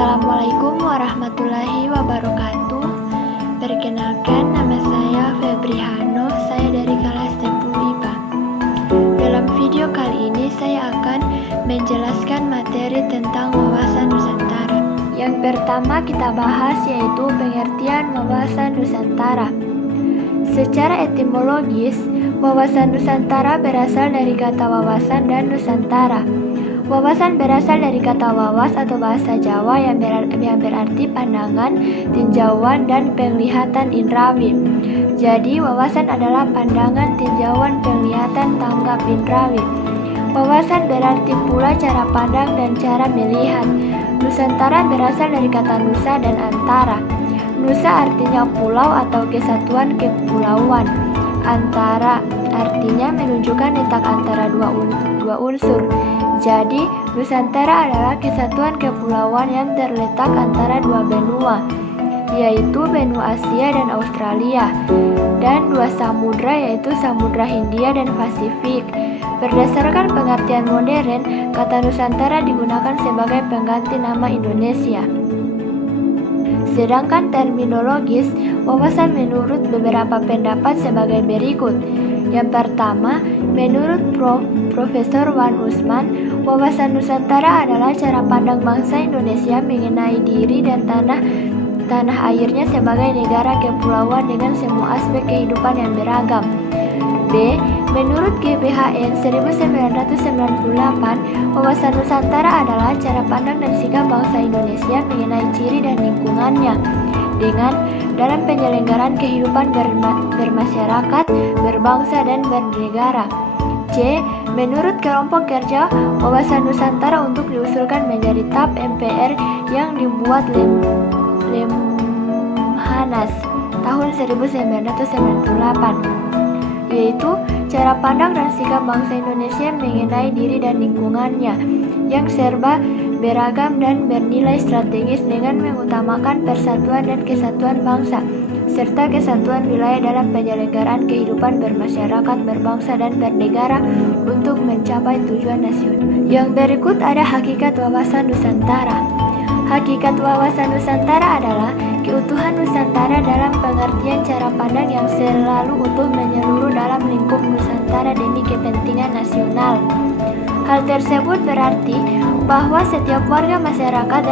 Assalamualaikum warahmatullahi wabarakatuh. Perkenalkan, nama saya Febri Hano, saya dari kelas 10 IPA. Dalam video kali ini saya akan menjelaskan materi tentang wawasan Nusantara. Yang pertama kita bahas yaitu pengertian wawasan Nusantara. Secara etimologis, wawasan Nusantara berasal dari kata wawasan dan Nusantara. Wawasan berasal dari kata wawas atau bahasa Jawa yang berarti pandangan, tinjauan, dan penglihatan indrawi. Jadi, wawasan adalah pandangan, tinjauan, penglihatan, tanggap indrawi. Wawasan berarti pula cara pandang dan cara melihat. Nusantara berasal dari kata nusa dan antara. Nusa artinya pulau atau kesatuan kepulauan. Antara artinya menunjukkan letak antara dua unsur. Jadi, Nusantara adalah kesatuan kepulauan yang terletak antara dua benua, yaitu benua Asia dan Australia, dan dua samudra yaitu Samudra Hindia dan Pasifik. Berdasarkan pengertian modern, kata Nusantara digunakan sebagai pengganti nama Indonesia. Sedangkan terminologis, wawasan menurut beberapa pendapat sebagai berikut. Yang pertama, menurut Profesor Wan Usman, wawasan Nusantara adalah cara pandang bangsa Indonesia mengenai diri dan tanah airnya sebagai negara kepulauan dengan semua aspek kehidupan yang beragam. B. Menurut GBHN 1998, wawasan Nusantara adalah cara pandang dan sikap bangsa Indonesia mengenai ciri dan lingkungannya dalam penyelenggaraan kehidupan bermasyarakat, berbangsa, dan bernegara. C. Menurut kelompok kerja, wawasan Nusantara untuk diusulkan menjadi TAP MPR yang dibuat Lemhanas tahun 1998, yaitu cara pandang dan sikap bangsa Indonesia mengenai diri dan lingkungannya yang serba beragam dan bernilai strategis dengan mengutamakan persatuan dan kesatuan bangsa serta kesatuan wilayah dalam penyelenggaraan kehidupan bermasyarakat, berbangsa, dan bernegara untuk mencapai tujuan nasional. Yang berikut ada hakikat wawasan Nusantara. Hakikat wawasan Nusantara adalah keutuhan Nusantara dalam pengertian cara pandang yang selalu utuh menyeluruh dalam lingkup Nusantara demi kepentingan nasional. Hal tersebut berarti bahwa setiap warga masyarakat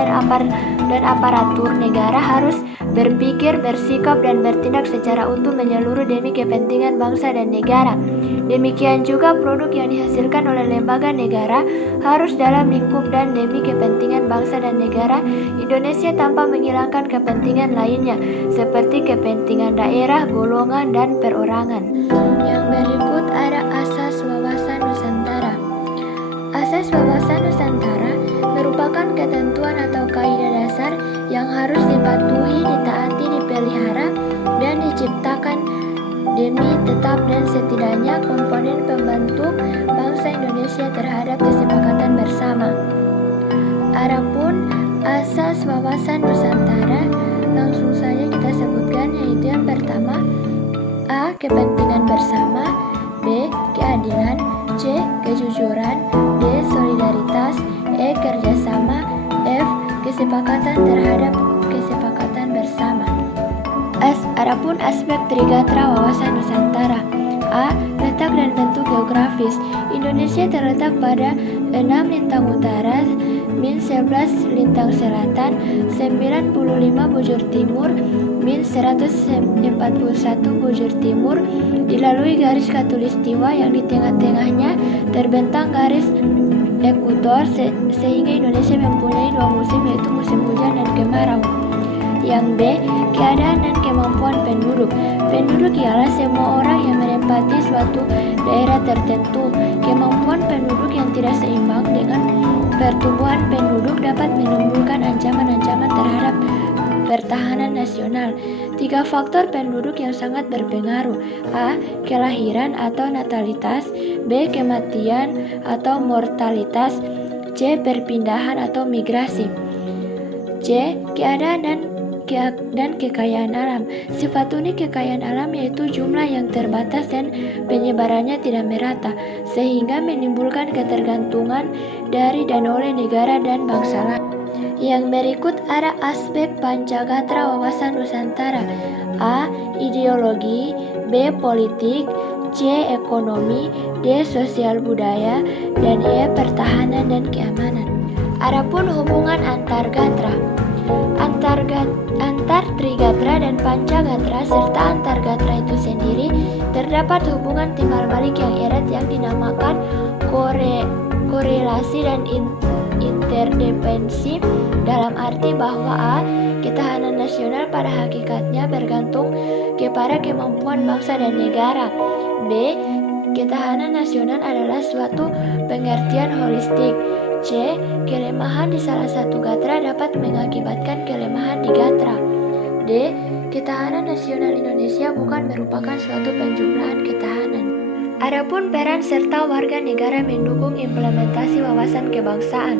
dan aparatur negara harus berpikir, bersikap, dan bertindak secara utuh menyeluruh demi kepentingan bangsa dan negara. Demikian juga produk yang dihasilkan oleh lembaga negara harus dalam lingkup dan demi kepentingan bangsa dan negara Indonesia tanpa menghilangkan kepentingan lainnya seperti kepentingan daerah, golongan, dan perorangan. Yang berikut ada asas wawasan Nusantara. Asas wawasan Nusantara merupakan ketentuan atau kaidah dasar yang harus dipatuhi, ditaati, dipelihara, dan diciptakan demi tetap dan setidaknya komponen pembentuk bangsa Indonesia terhadap kesepakatan bersama. Adapun asas wawasan Nusantara langsung saja kita sebutkan, yaitu yang pertama, A. Kepentingan bersama, B. Keadilan, C. Kejujuran, D. Solidaritas, E. Kerjasama, F. Kesepakatan terhadap kesepakatan bersama. Adapun aspek trigatra wawasan Nusantara. A. Letak dan bentuk geografis. Indonesia terletak pada 6 lintang utara, min 11 lintang selatan, 95 bujur timur, min 141 bujur timur, dilalui garis khatulistiwa yang di tengah-tengahnya terbentang garis ekuator sehingga Indonesia mempunyai dua musim, yaitu musim hujan dan kemarau. Yang B. Keadaan dan kemampuan penduduk. Penduduk ialah semua orang yang menempati suatu daerah tertentu. Kemampuan penduduk yang tidak seimbang dengan pertumbuhan penduduk dapat menimbulkan ancaman-ancaman terhadap pertahanan nasional. 3 faktor penduduk yang sangat berpengaruh. A. Kelahiran atau natalitas, B. Kematian atau mortalitas, C. Perpindahan atau migrasi. C. Keadaan dan kekayaan alam. Sifat unik kekayaan alam yaitu jumlah yang terbatas dan penyebarannya tidak merata, sehingga menimbulkan ketergantungan dari dan oleh negara dan bangsa lain. Yang berikut ada aspek Pancagatra wawasan Nusantara. A. Ideologi, B. Politik, C. Ekonomi, D. Sosial budaya, dan E. Pertahanan dan keamanan. Adapun hubungan antar gatra, antar Trigatra dan Pancagatra serta antar gatra itu sendiri terdapat hubungan timbal balik yang erat yang dinamakan korelasi dan interdependensi, dalam arti bahwa A. Ketahanan nasional pada hakikatnya bergantung kepada kemampuan bangsa dan negara. B. Ketahanan nasional adalah suatu pengertian holistik. C. Kelemahan di salah satu gatra dapat mengakibatkan kelemahan di gatra. D. Ketahanan nasional Indonesia bukan merupakan suatu penjumlahan ketahanan. Adapun peran serta warga negara mendukung implementasi wawasan kebangsaan.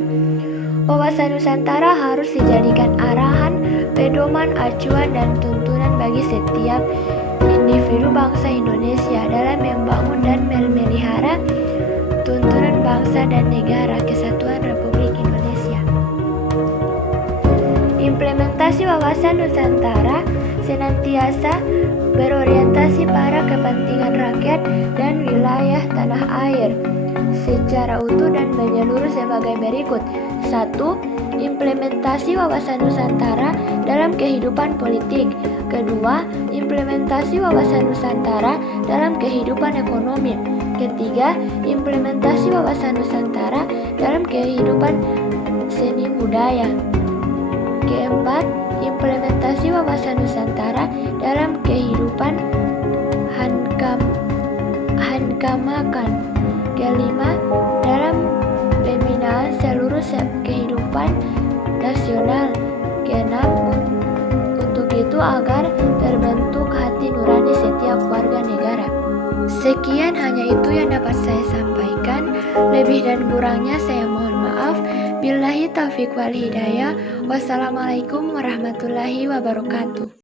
Wawasan Nusantara harus dijadikan arahan, pedoman, acuan, dan tuntunan bagi setiap individu bangsa Indonesia dalam membangun dan memelihara tuntunan bangsa dan negara kesatuan Republik Indonesia. Implementasi wawasan Nusantara senantiasa berorientasi pada kepentingan rakyat dan wilayah tanah air secara utuh dan menyeluruh sebagai berikut. 1. Implementasi wawasan Nusantara dalam kehidupan politik. Kedua, implementasi wawasan Nusantara dalam kehidupan ekonomi. Ketiga, implementasi wawasan Nusantara dalam kehidupan seni budaya. Keempat, implementasi wawasan Nusantara dalam kehidupan hankamakan. Kelima, dalam pembinaan seluruh kehidupan nasional. Keenam, untuk itu agar terbentuk hati nurani setiap warga negara. Sekian hanya itu yang dapat saya sampaikan. Lebih dan kurangnya saya mohon maaf. Billahi taufiq wal hidayah. Wassalamualaikum warahmatullahi wabarakatuh.